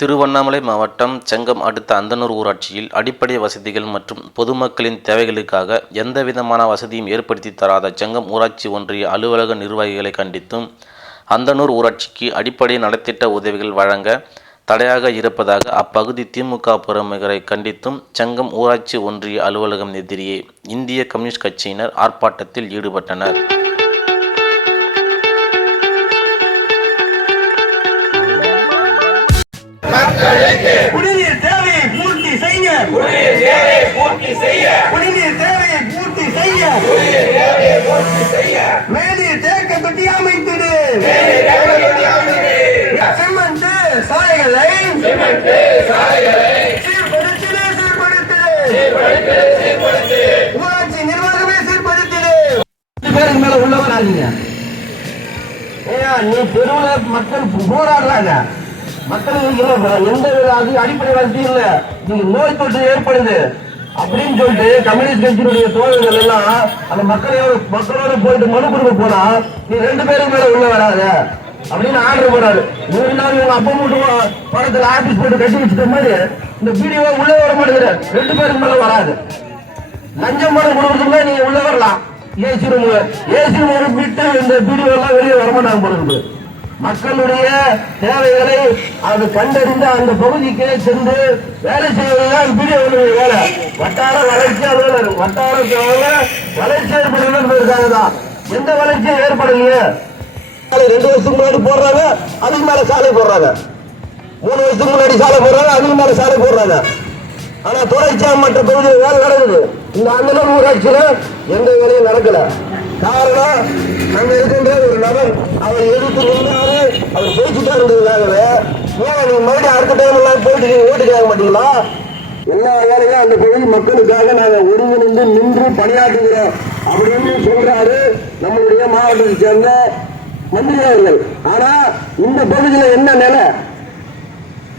திருவண்ணாமலை மாவட்டம் செங்கம் அடுத்த அந்தனூர் ஊராட்சியில் அடிப்படை வசதிகள் மற்றும் பொதுமக்களின் தேவைகளுக்காக எந்தவிதமான வசதியும் ஏற்படுத்தி தராத செங்கம் ஊராட்சி ஒன்றிய அலுவலக நிர்வாகிகளை கண்டித்தும் அந்தனூர் ஊராட்சிக்கு அடிப்படை நலத்திட்ட உதவிகள் வழங்க தடையாக இருப்பதாக அப்பகுதி திமுக பிரமுகரை கண்டித்தும் செங்கம் ஊராட்சி ஒன்றிய அலுவலகம் எதிரியே இந்திய கம்யூனிஸ்ட் கட்சியினர் ஆர்ப்பாட்டத்தில் ஈடுபட்டனர். பூர்த்தி செய்ய. குடிநீர் தேவையை பூர்த்தி செய்ய. குடிநீர் தேவையை பூர்த்தி செய்ய. மேநீர் தேக்க தொட்டி அமைத்திடு. அமைத்து சிமெண்ட் சாலைகளை சிமெண்ட் சாலைகளை சீர்படுத்திடு சீர்படுத்திடு. சீர்படுத்து சீர்படுத்து ஊராட்சி நிர்வாகமே சீர்படுத்திடு. பேருக்கு மேல உள்ள வராதீங்க ஏன்னா நீ தெருவுல மக்கள் போராடுறாங்க. மக்களுக்கு இல்ல, எந்த வித அடிப்படை வசதி இல்ல. நீங்க நோய் தொற்று ஏற்படுது. அப்படின்னு சொல்லிட்டு கம்யூனிஸ்ட் கட்சியினுடைய தோழர்கள் எல்லாம் அந்த மக்களோட மக்களோட போயிட்டு மனு கொடுக்க போனா நீ ரெண்டு பேரும் மேல உள்ள வராத. அப்படின்னு ஆர்டர் போறாரு நூறு நாள் இவங்க அப்பா மட்டும் படத்துல ஆபீஸ் போட்டு கட்டி வச்சுட்ட மாதிரி இந்த வீடியோ உள்ள வர மாட்டேங்கிற ரெண்டு பேருக்கு மேல வராது. லஞ்சம் பணம் கொடுக்கறதுக்குள்ள நீங்க உள்ள வரலாம். ஏசி ரூம் ஏசி ரூம் விட்டு இந்த வீடியோ எல்லாம் வெளியே வரமாட்டாங்க போறது மக்களுடைய தேவைகளை அது கண்டறிந்து அந்த பகுதிக்கு சென்று வேலை செய்வதுதான் வீடியோவுடைய வேலை. வட்டார வளர்ச்சி அலுவலர் வட்டார வளர்ச்சி ஏற்படுவதற்காக தான் எந்த வளர்ச்சியும் ஏற்படலையே. சாலை ரெண்டு வருஷத்துக்கு முன்னாடி போடுறாங்க அதுக்கு மேல சாலை போடுறாங்க. மூணு வருஷத்துக்கு முன்னாடி சாலை போடுறாங்க அதுக்கு மேல சாலை போடுறாங்க. ஆனா தொடர்ச்சியா மற்ற பகுதியில் வேலை நடக்குது. இந்த அந்தனர் ஊராட்சியில எந்த வேலையும் நடக்கல. காரணம் அங்க இருக்கின்ற ஒரு நபர் அவர் எதிர்த்து நின்றாரு. அவர் பேசிட்டே இருந்ததுனாகவே ஏன் நீங்க மறுபடியும் அடுத்த டைம் எல்லாம் போயிட்டு ஓட்டு கேட்க மாட்டீங்களா? எல்லா வேலையும் அந்த பகுதி மக்களுக்காக நாங்க ஒருங்கிணைந்து நின்று பணியாற்றுகிறோம் அப்படின்னு சொல்றாரு நம்மளுடைய மாவட்டத்தை சேர்ந்த மந்திரி அவர்கள். ஆனா இந்த பகுதியில என்ன நிலை?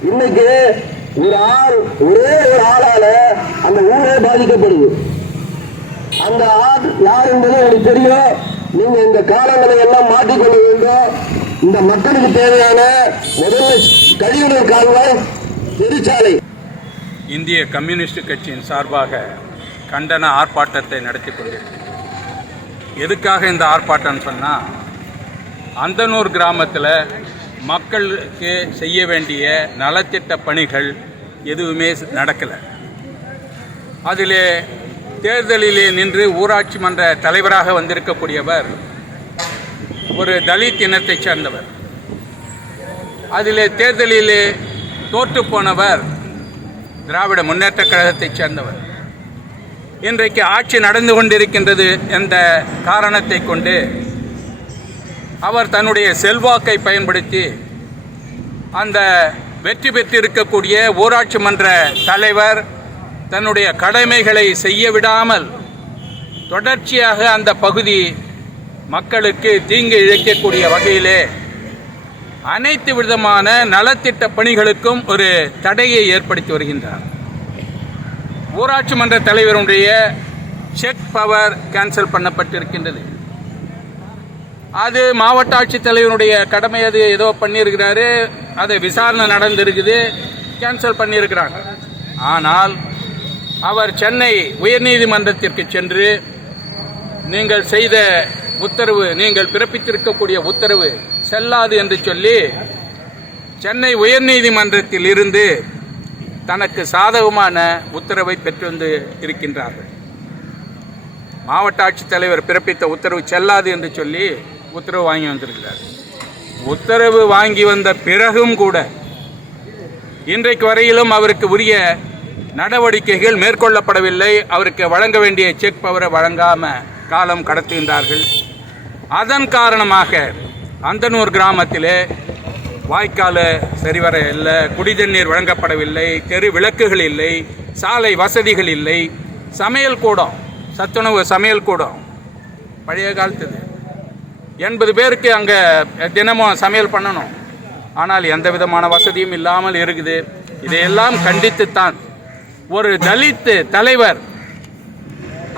இன்னைக்கு ஒரு ஆள் ஒரே ஒரு ஆளால அந்த ஊரே பாதிக்கப்படுது. அந்த ஆள் யார் என்பது உங்களுக்கு தெரியும். நீங்க இந்த காலங்களை எல்லாம் மாற்றிக்கொள்ள வேண்டும். இந்த மக்களுக்கு தேவையான முதல்ல கழிவுநீர் கால்வாய் பெருச்சாலை இந்திய கம்யூனிஸ்ட் கட்சியின் சார்பாக கண்டன ஆர்ப்பாட்டத்தை நடத்தி கொண்டிருக்கிறேன் எதுக்காக இந்த ஆர்ப்பாட்டம் சொன்னால் அந்தனூர் கிராமத்தில் மக்களுக்கு செய்ய வேண்டிய நலத்திட்ட பணிகள் எதுவுமே நடக்கலை. அதிலே தேர்தலிலே நின்று ஊராட்சி மன்ற தலைவராக வந்திருக்கக்கூடியவர் ஒரு தலித் இனத்தைச் சேர்ந்தவர். அதிலே தேர்தலிலே தோற்று போனவர் திராவிட முன்னேற்ற கழகத்தைச் சேர்ந்தவர். இன்றைக்கு ஆட்சி நடந்து கொண்டிருக்கின்றது என்ற காரணத்தை கொண்டு அவர் தன்னுடைய செல்வாக்கை பயன்படுத்தி அந்த வெற்றி பெற்றிருக்கக்கூடிய ஊராட்சி மன்ற தலைவர் தன்னுடைய கடமைகளை செய்ய விடாமல் தொடர்ச்சியாக அந்த பகுதி மக்களுக்கு தீங்கு இழைக்கக்கூடிய வகையிலே அனைத்து விதமான நலத்திட்ட பணிகளுக்கும் ஒரு தடையை ஏற்படுத்தி வருகின்றார். ஊராட்சி மன்ற தலைவருடைய செக் பவர் கேன்சல் பண்ணப்பட்டிருக்கின்றது. அது மாவட்ட ஆட்சித்தலைவருடைய கடமை அது ஏதோ பண்ணியிருக்கிறாரு அது விசாரணை நடந்திருக்குது கேன்சல் பண்ணியிருக்கிறாங்க. ஆனால் அவர் சென்னை உயர்நீதிமன்றத்திற்கு சென்று நீங்கள் செய்த உத்தரவு நீங்கள் பிறப்பித்திருக்கக்கூடிய உத்தரவு செல்லாது என்று சொல்லி சென்னை உயர்நீதிமன்றத்தில் இருந்து தனக்கு சாதகமான உத்தரவை பெற்று வந்து இருக்கின்றார்கள். மாவட்ட ஆட்சித்தலைவர் பிறப்பித்த உத்தரவு செல்லாது என்று சொல்லி உத்தரவு வாங்கி வந்திருக்கிறார். உத்தரவு வாங்கி வந்த பிறகும் கூட இன்றைக்கு வரையிலும் அவருக்கு உரிய நடவடிக்கைகள் மேற்கொள்ளப்படவில்லை. அவருக்கு வழங்க வேண்டிய செக் பவரை வழங்காமல் காலம் கடத்துகின்றார்கள். அதன் காரணமாக அந்தனூர் கிராமத்திலே வாய்க்கால் சரிவர இல்லை குடிதண்ணீர் வழங்கப்படவில்லை தெரு விளக்குகள் இல்லை சாலை வசதிகள் இல்லை. சமையல் கூடம் சத்துணவு சமையல் கூடம் பழைய காலத்துது. எண்பது பேருக்கு அங்கே தினமும் சமையல் பண்ணணும். ஆனால் எந்த விதமான வசதியும் இல்லாமல் இருக்குது. இதையெல்லாம் கண்டித்துத்தான் ஒரு தலித்து தலைவர்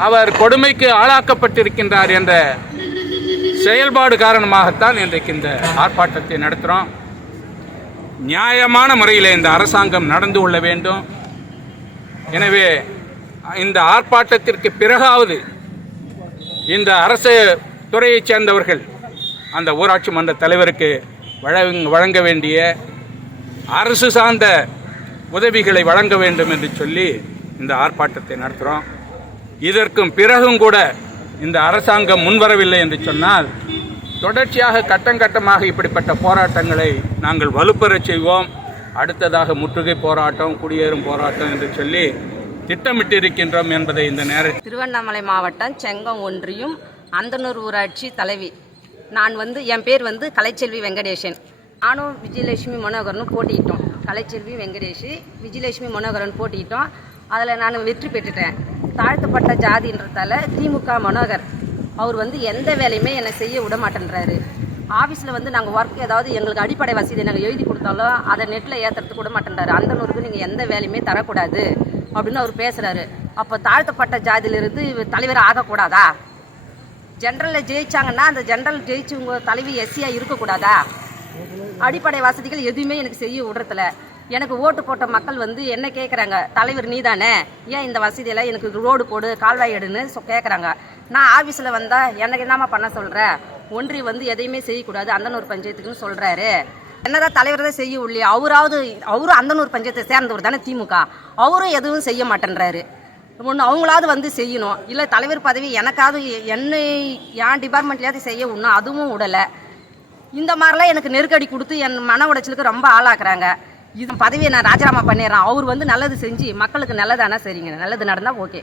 அவர் கொடுமைக்கு ஆளாக்கப்பட்டிருக்கின்றார் என்ற செயல்பாடு காரணமாகத்தான் இன்றைக்கு இந்த ஆர்ப்பாட்டத்தை நடத்துகிறோம் நியாயமான முறையில் இந்த அரசாங்கம் நடந்து கொள்ள வேண்டும். எனவே இந்த ஆர்ப்பாட்டத்திற்கு பிறகாவது இந்த அரசு துறையைச் சேர்ந்தவர்கள் அந்த ஊராட்சி மன்ற தலைவருக்கு வழங்க வழங்க வேண்டிய அரசு சார்ந்த உதவிகளை வழங்க வேண்டும் என்று சொல்லி இந்த ஆர்ப்பாட்டத்தை நடத்துகிறோம் இதற்கும் பிறகும் கூட இந்த அரசாங்கம் முன்வரவில்லை என்று சொன்னால் தொடர்ச்சியாக கட்டம் கட்டமாக இப்படிப்பட்ட போராட்டங்களை நாங்கள் வலுப்பெறச் செய்வோம். அடுத்ததாக முற்றுகை போராட்டம் குடியேறும் போராட்டம் என்று சொல்லி திட்டமிட்டிருக்கின்றோம் என்பதை இந்த நேரத்தில் திருவண்ணாமலை மாவட்டம் செங்கம் ஒன்றியும் அந்தனூர் ஊராட்சி தலைவி. நான் வந்து என் பேர் வந்து கலைச்செல்வி வெங்கடேஷன் நானும் விஜயலட்சுமி மனோகரனும் போட்டிக்கிட்டோம் கலைச்செல்வி வெங்கடேஷ் விஜயலட்சுமி மனோகரன் போட்டிக்கிட்டோம் அதில் நான் வெற்றி பெற்றுட்டேன். தாழ்த்தப்பட்ட ஜாதின்றதால திமுக மனோகர் அவர் வந்து எந்த வேலையுமே என்னை செய்ய விட மாட்டேன்றாரு. ஆஃபீஸில் வந்து நாங்கள் ஒர்க் ஏதாவது எங்களுக்கு அடிப்படை வசதி நாங்கள் எழுதி கொடுத்தாலும் அதை நெட்டில் ஏற்றுறதுக்கு கூட மாட்டேன்றாரு. அந்தனூருக்கு நீங்கள் எந்த வேலையுமே தரக்கூடாது அப்படின்னு அவர் பேசுகிறாரு அப்போ தாழ்த்தப்பட்ட ஜாதியிலிருந்து இவர் தலைவர் ஆகக்கூடாதா? ஜென்ரலில் ஜெயிச்சாங்கன்னா அந்த ஜென்ரல் ஜெயிச்சவங்க தலைவி எஸ்சியாக இருக்கக்கூடாதா? அடிப்படை வசதிகள் எதுவுமே எனக்கு செய்ய விடுறதில்ல. எனக்கு ஓட்டு போட்ட மக்கள் வந்து என்ன கேட்குறாங்க தலைவர் நீ தானே ஏன் இந்த வசதியெல்லாம் எனக்கு ரோடு போடு கால்வாய் எடுன்னு சொ கேட்குறாங்க நான் ஆஃபீஸில் வந்தால் எனக்கு என்னம்மா பண்ண சொல்கிறேன் ஒன்றி வந்து எதையுமே செய்யக்கூடாது அந்தனூர் பஞ்சாயத்துக்குன்னு சொல்கிறாரு என்னதான் தலைவர் தான் செய்ய இல்லையா அவராவது அவரும் அந்தனூர் பஞ்சாயத்தை சேர்ந்தவர் தானே திமுக. அவரும் எதுவும் செய்ய மாட்டேன்றாரு. ஒன்று அவங்களாவது வந்து செய்யணும். இல்லை தலைவர் பதவி எனக்காவது என்னை என் டிபார்ட்மெண்ட்லேயாவது செய்ய ஒன்றும் அதுவும் விடலை இந்த மாதிரிலாம் எனக்கு நெருக்கடி கொடுத்து என் மன உடைச்சலுக்கு ரொம்ப ஆளாக்குறாங்க. இது பதவியை நான் ராஜினாமா பண்ணிடுறேன். அவர் வந்து நல்லது செஞ்சு மக்களுக்கு நல்லதானா சரிங்க. நல்லது நடந்தால் ஓகே.